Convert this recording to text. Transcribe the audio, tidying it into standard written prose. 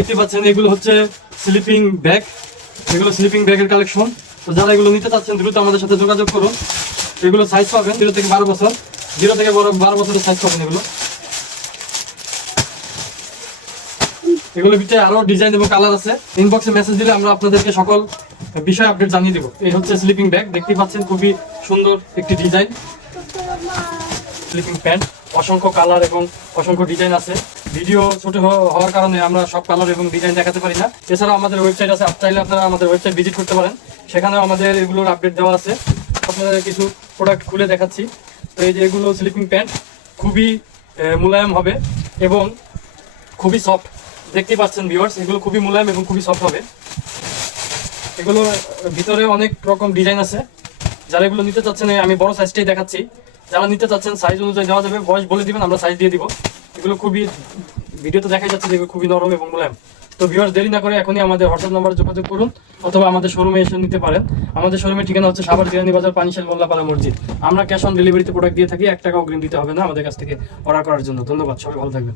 দেখতে পাচ্ছেন এগুলো হচ্ছে স্লিপিং ব্যাগ, এগুলো স্লিপিং ব্যাগের কালেকশন। তো যারা এগুলো নিতে চাচ্ছেন দ্রুত আমাদের সাথে যোগাযোগ করুন। এগুলো সাইজ পাবেন 0 থেকে 12 বছর, 0 থেকে 12 বছরের সাইজ পাবেন এগুলো। এগুলোর ভিতরে আরো ডিজাইন এবং কালার আছে। ইনবক্সে মেসেজ দিলে আমরা আপনাদেরকে সকল বিষয় আপডেট জানিয়ে দেবো। এই হচ্ছে স্লিপিং ব্যাগ, দেখতে পাচ্ছেন খুবই সুন্দর একটি ডিজাইন। স্লিপিং প্যান্ট, অসংখ্য কালার এবং অসংখ্য ডিজাইন আছে। ভিডিও ছোট হওয়ার কারণে আমরা সব কালার এবং ডিজাইন দেখাতে পারি না। এছাড়াও আমাদের ওয়েবসাইট আছে, চাইলে আপনারা আমাদের ওয়েবসাইট ভিজিট করতে পারেন, সেখানেও আমাদের এগুলোর আপডেট দেওয়া আছে। আপনাদের কিছু প্রোডাক্ট খুলে দেখাচ্ছি। তো এই যে এগুলো স্লিপিং প্যান্ট, খুবই মোলায়েম হবে এবং খুবই সফট। দেখতেই পাচ্ছেন ভিউয়ার্স, এগুলো খুবই মোলায়েম এবং খুবই সফট হবে। এগুলো ভিতরে অনেক রকম ডিজাইন আছে। যারা এগুলো নিতে চাচ্ছেন আমি বড় সাইজটাই দেখাচ্ছি, যারা নিতে চাচ্ছেন সাইজ অনুযায়ী দেওয়া যাবে, বয়স বলে দিবেন, আমরা সাইজ দিয়ে দিব। এগুলো খুবই ভিডিওতে দেখাই যাচ্ছে যে খুবই নরম এবং মোলায়েম। তো ভিউয়ার্স দেরি না করে এখনই আমাদের হোয়াটসঅ্যাপ নাম্বারে যোগাযোগ করুন অথবা আমাদের শোরুমে এসে নিতে পারেন। আমাদের শোরুমের ঠিকানা হচ্ছে সাভার জিরানী বাজার, পানিশাল মোল্লাপাড়া মসজিদ। আমরা ক্যাশ অন ডেলিভারিতে প্রোডাক্ট দিয়ে থাকি, 1 টাকা অগ্রিম দিতে হবে না আমাদের কাছ থেকে অর্ডার করার জন্য। ধন্যবাদ, সবাই ভালো থাকবেন।